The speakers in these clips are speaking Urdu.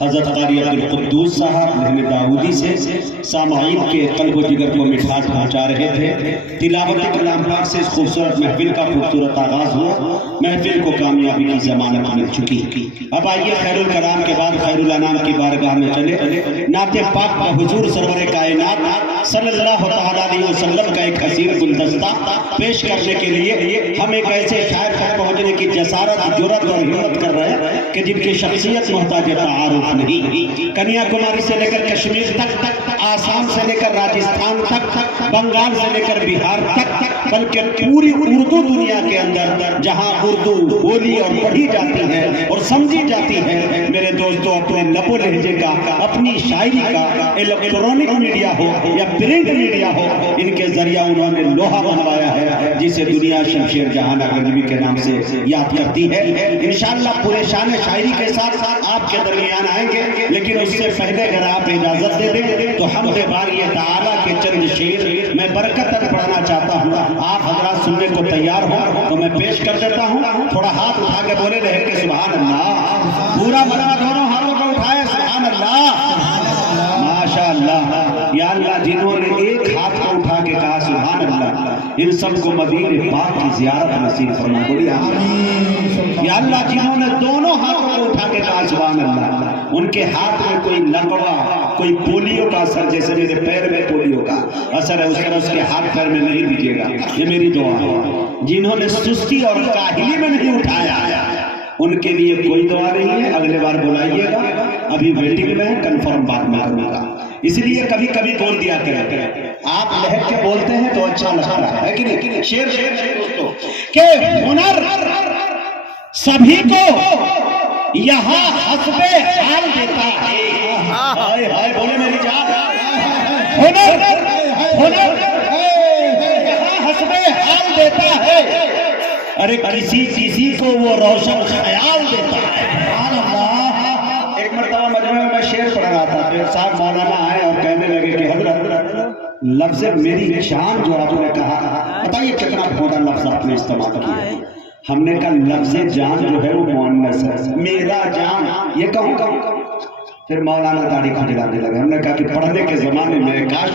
حضرت قاری عبدالقدوس صاحب محمد داؤدی سے سامعین کے قلب و جگر کو مٹھاس پہنچا رہے تھے۔ تلاوت کلام پاک سے اس خوبصورت محفل کا خوبصورت آغاز ہوا، محفل کو کامیابی کی ضمانت مل چکی۔ اب آئیے خیر الکلام کے بعد خیر الانام کی بارگاہ میں چلے، نعت پاک بحضور سرور کائنات صلی اللہ علیہ وسلم کا ایک حسین گلدستہ پیش کرنے کے لیے ہم ایک ایسے شاعر تک پہنچنے کی جسارت، جرأت اور ہمت کر رہے ہیں کہ جن کی شخصیت محتاج تعارف نہیں۔ کنیا کماری سے لے کر کشمیر تک، آسام سے لے کر راجستھان تک، بنگال سے لے کر بہار تک، بلکہ پوری اردو دنیا کے اندر جہاں اردو بولی اور پڑھی جاتی ہے اور سمجھی جاتی ہے، میرے دوستوں اپنے لب و لہجے کا، اپنی شاعری کا، الیکٹرونک میڈیا ہو یا پرنٹ میڈیا ہو، ان کے ذریعہ انہوں نے لوہا بنوایا ہے جسے دنیا شمشیر جہان اکیڈمی کے نام سے یاد کرتی ہے۔ انشاءاللہ پورے شان شاعری کے ساتھ آپ کے درمیان آئیں گے، لیکن اس سے پہلے اگر آپ اجازت دے دیں تو حمد باری تعالیٰ کے چند شعر میں برکت پڑھنا چاہتا ہوں۔ آپ حضرات سننے کو تیار ہوں تو میں پیش کر دیتا ہوں۔ تھوڑا ہاتھ اٹھا کے بولے رہے کہ سبحان اللہ، پورا مرا دونوں ہاتھوں کو اٹھائے سبحان اللہ، ماشاءاللہ۔ یا اللہ جنہوں نے ایک ہاتھ کو اٹھا کے کہا سبحان اللہ، ان سب کو مدینہ پاک کی زیارت نصیب فرما۔ بولیے آمین۔ یا اللہ جنہوں نے دونوں ہاتھوں کو اٹھا کے کہا سبحان اللہ، ان کے ہاتھ میں کوئی لقوہ، کوئی پولیو کا اثر، جیسے میرے پیر میں پولیو کا اثر ہے، اس طرح اس کے ہاتھ پیر میں نہیں دیجیے گا، یہ میری دعا ہے۔ جنہوں نے سستی اور کاہلی میں نہیں اٹھایا ان کے لیے کوئی دعا نہیں ہے، اگلے بار بلائیے گا، ابھی ویٹنگ میں کنفرم بات میں کروں گا، اس لیے کبھی کبھی بول دیا کریں۔ آپ لہج کے بولتے ہیں تو اچھا لگتا ہے کہ نہیں؟ شیر دوستو کہ ہنر سبھی کو یہاں حسب حال دیتا ہے، ہائے ہائے بولے میری جان، ہنر یہاں حسب حال دیتا ہے، ارے کسی کو وہ روشن خیال دیتا ہے۔ ایک مرتبہ مجمع میں شعر پڑھ رہا تھا، پھر صاحب مولانا آئے اور کہنے لگے کہ حضرت لفظ میری جان جو آپ نے کہا، بتائیے کتنا بھوڑا لفظ آپ نے استعمال کیا۔ ہم نے کہا لفظ جان جو ہے وہ مؤنث ہے، میرا جان یہ کہوں گا۔ پھر مولانا داڑھی کھجلانے لگے۔ ہم نے کہا کہ پڑھنے کے زمانے میں کاش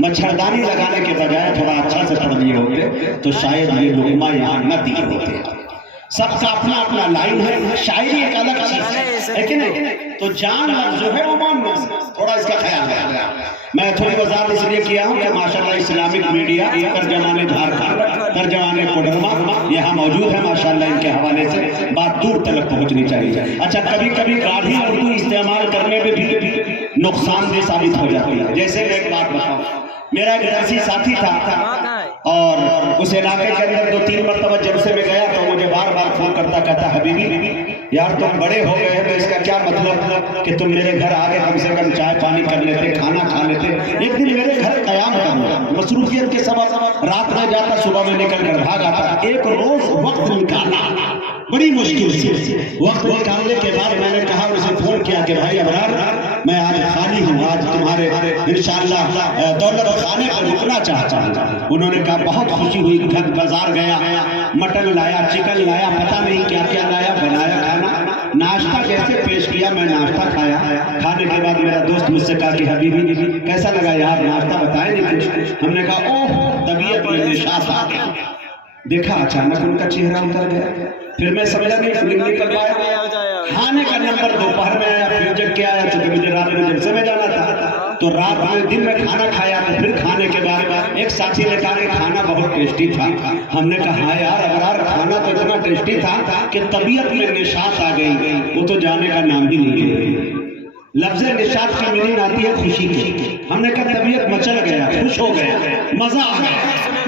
مچھردانی لگانے کے بجائے تھوڑا اچھا سے پڑھ لیے ہوتے تو شاید یہ لقمہ یہاں نہ دیے ہوتے۔ سب کا اپنا اپنا لائن ہے، شاعری ایک الگ چیز ہے کہ نہیں؟ تو جان جو ہے وہ مؤنث، تھوڑا اس کا خیال ہے۔ میں تھوڑی وضاحت اس لیے کیا ہوں کہ ماشاءاللہ اسلامک میڈیا ترجمان جھارکھنڈ، ترجمان کوڈرما یہاں موجود ہے، ماشاءاللہ ان کے حوالے سے بات دور تک پہنچنی چاہیے۔ اچھا کبھی کبھی گاڑھی اردو استعمال کرنے میں بھی نقصان دہ ثابت ہو جاتی ہے۔ جیسے میں ایک بات بتاؤں، میرا ایک درسی ساتھی تھا اور اس علاقے کے اندر 2-3 مرتبہ جب سے میں گیا تو مجھے بار بار فون کرتا، کہتا حبیبی یار تم بڑے ہو گئے ہیں تو اس کا کیا مطلب کہ تم میرے گھر آگے کم سے کم چائے پانی کر لیتے، کھانا کھا لیتے۔ ایک دن میرے گھر قیام کرنا، مصروفیت کے سبب رات میں جاتا، صبح میں نکل کر بھاگ آتا۔ ایک روز وقت نکالا بڑی مشکل سے، وقت نکالنے کے بعد میں نے کہا، اسے فون کیا کہ بھائی ابرار میں آج خالی ہوں، آج تمہارے انشاءاللہ دولت خانے پر رکنا چاہتا ہوں۔ انہوں نے کہا بہت خوشی ہوئی، گھر بازار گیا، مٹن لایا، چکن لایا، پتہ نہیں کیا کیا لایا، بنایا کھانا، ناشتہ جیسے پیش کیا میں ناشتہ کھایا۔ کھانے کے بعد میرا دوست مجھ سے کہا کہ حبیبی کیسا لگا یار ناشتہ، بتائے نہیں کچھ۔ ہم نے کہا اوہ طبیعت میں نشاط آ گیا۔ دیکھا اچانک ان کا چہرہ اتر گیا، پھر میں سمجھا نہیں فلم نکل پایا۔ کھانے کا نمبر دوپہر میں آیا، پھر جب کیا آیا چونکہ مجھے رات میں جب سے میں جانا تھا تو رات میں دن میں کھانا کھایا، تو پھر کھانے کے بعد ایک ساتھی نے کہا کہ کھانا بہت ٹیسٹی تھا۔ ہم نے کہا ہاں یار ابرار کھانا تو اتنا ٹیسٹی تھا کہ طبیعت میں نشاط آ گئی، وہ تو جانے کا نام ہی نہیں لے رہی۔ لفظ نشاط کی میننگ آتی ہے خوشی کی۔ ہم نے کہا طبیعت مچل گیا، خوش ہو گیا، مزہ آ گیا،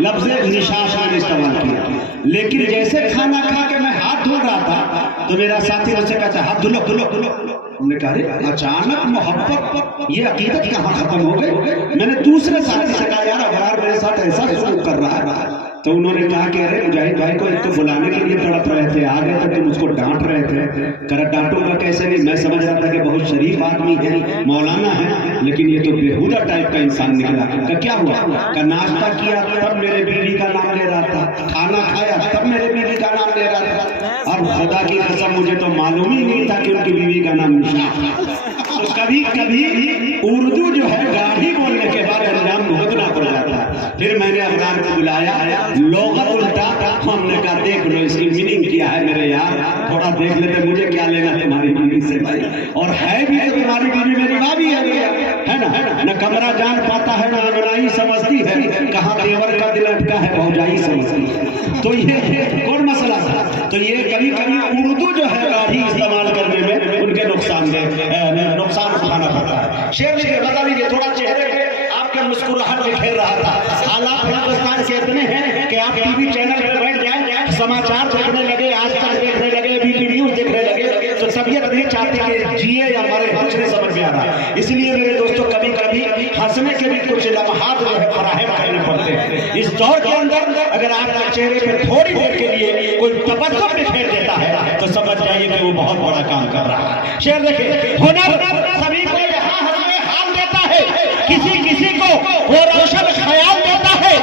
لفظ نشاط نے استعمال کیا۔ لیکن جیسے کھانا کھا کے میں ہاتھ دھو رہا تھا تو میرا ساتھی مجھ سے کہتا ہاتھ دھلو دھلو دھلو۔ ہم نے کہا اچانک محبت یہ عقیدت کہاں ختم ہو گئی؟ میں نے دوسرے ساتھی سے کہا یار ابرار میرے ساتھ ایسا سلوک کر رہا ہے، تو انہوں نے کہا کہ ارے مجاہد بھائی کو ایک تو بلانے کے لیے تڑپ رہے تھے، آ گئے تھے تم اس کو ڈانٹ رہے تھے۔ کہا ڈانٹوں گا کیسے نہیں، میں سمجھ رہا تھا کہ بہت شریف آدمی ہے، مولانا ہے، لیکن یہ تو بےہودہ ٹائپ کا انسان نکلا۔ کہ کیا ہوا؟ کہ ناشتہ کیا تب میرے بیوی کا نام لے رہا تھا، کھانا کھایا تب میرے بیوی کا نام لے رہا تھا، اب خدا کی قسم مجھے تو معلوم ہی نہیں تھا کہ ان کی بیوی کا نام نشاط تھا۔ کبھی کبھی اردو جو ہے گاڑی بولنے کے بعد انجام بھگتنا پڑ جاتا ہے. پھر میں نے افغان کو بلایا, لغت الٹا, ہم نے کہا دیکھ لو اس کی میننگ کیا ہے میرے یار, تھوڑا دیکھ لیتے, مجھے کیا لینا تمہاری بیوی سے بھائی, اور ہے بھی تو تمہاری بیوی میری ماں بھی ہے نا. نہ کمرہ جان پاتا ہے نہ انگنائی سمجھتی ہے, کہاں دیور کا دل اٹکا ہے بھوجائی سمجھتی ہے. تو یہ کون مسئلہ تھا؟ تو یہ کبھی کبھی اردو جو ہے گاڑی استعمال کرنے میں ان کے نقصان اٹھانا پڑتا ہے. شعر لکھے بتا دیجیے, تھوڑا چہرے پہ آپ کا مسکراہٹ بکھیر رہا تھا. حالات ہندوستان کے اتنے ہیں کہ آپ ٹی وی چینل پہ بیٹھ جائیں, سماچار دیکھنے لگے, آج تک دیکھنے لگے, بی پی نیوز دیکھنے لگے, تو طبیعت نہیں چاہتی کہ جیے یا مرے, کچھ نہیں سمجھ میں آ رہا. اس لیے میرے دوستوں کبھی کبھی ہنسنے کے بھی کچھ لمحات جو ہے فراہم کرنے پڑتے ہیں. اس دور کے اندر اگر آپ کے چہرے پہ تھوڑی دیر کے لیے کوئی تبسم بکھیر دیتا ہے تو سمجھ جائیے کہ وہ بہت بڑا کام کر رہا ہے. شعر دیکھیں, ہنر سبھی کو یہاں ہنسے حال دیتا ہے, کسی کو وہ روشن خیال دیتا ہے.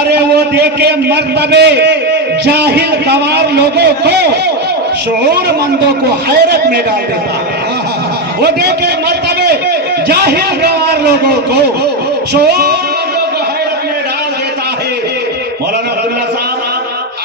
ارے وہ دیکھے مرتبے جاہل گوار لوگوں کو, شعور مندوں کو حیرت میں ڈال دیتا ہے. وہ دیکھے مرتبے جاہل گوار لوگوں کو, شعور مندوں کو حیرت میں ڈال دیتا ہے. مولانا عبداللہ صاحب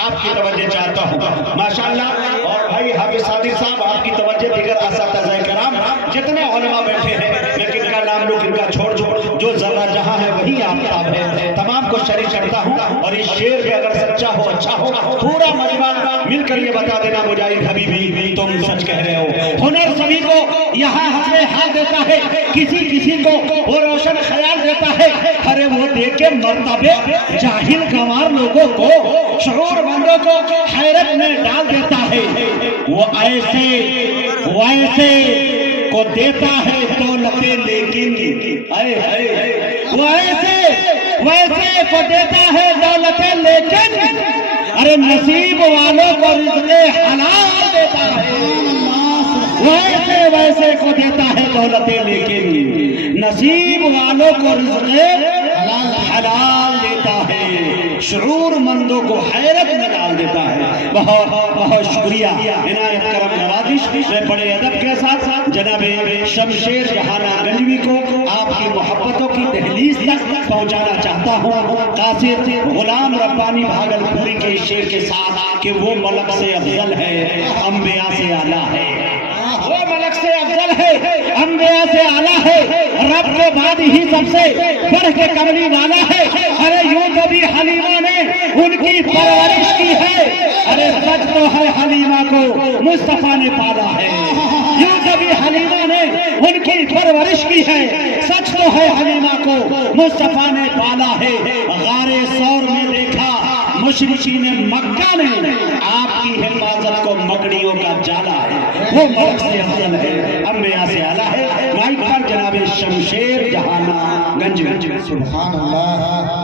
آپ کی توجہ چاہتا ہوں ماشاءاللہ, اور بھائی حافظ صادق صاحب آپ کی توجہ, دیگر اساتذہ کرام جتنے علماء بیٹھے ہیں, میں کن کا نام لوں کن کا چھوڑ, جو ذرہ جہاں ہے وہی آفتاب ہے, تمام کو شریک کرتا ہوں. اور اس شعر میں اگر سچا ہو, اچھا ہو, پورا مجمع مل کر یہ بتا دینا مجاہد حبیبی تم سچ کہہ رہے ہو. ہنر سبھی کو یہاں ہنسے حال دیتا ہے, کسی کو وہ روشن خیال دیتا ہے. ارے وہ دیکھ کے مرتبے جاہل گوار لوگوں کو, شعور مندوں کو حیرت میں ڈال دیتا ہے. وہ ایسے کو دیتا ہے دولتیں لیکن, وہ ایسے کو دیتا ہے دولتیں لیکن, ارے نصیب والوں کو رزق حلال دیتا ہے. ویسے کو دیتا ہے دولتیں لیکن, نصیب والوں کو رزق حلال دیتا ہے. شعور مندوں کو حیرت میں ڈال دیتا ہے. بہت شکریہ عنایت کرم نوازش. میں بڑے ادب کے ساتھ جناب شمشیر جہانہ گنجوی کو آپ کی محبتوں کی دہلیز تک پہنچانا چاہتا ہوں. قاصد غلام ربانی بھاگلپوری کے شعر کے ساتھ کہ وہ ملک سے افضل ہے, انبیاء سے اعلیٰ ہے. وہ ملک سے افضل ہے, انبیاء سے اعلیٰ ہے, رب کے بعد ہی سب سے بڑھ کے کملی والا ہے. ارے یوں کبھی حلیمہ نے ان کی پرورش کی ہے, ارے سچ تو ہے حلیمہ کو مصطفیٰ نے پالا ہے. یوں کبھی حلیمہ نے ان کی پرورش کی ہے, سچ تو ہے حلیمہ کو مصطفیٰ نے پالا ہے. غار ثور میں دیکھا مشرکین مکہ نے, آپ کی حفاظت کو مکڑیوں کا جالا ہے. وہ ملک سے افضل ہے, انبیاء سے اعلیٰ ہے. مائک پر جناب شمشیر جہانہ گنجوی. سبحان اللہ.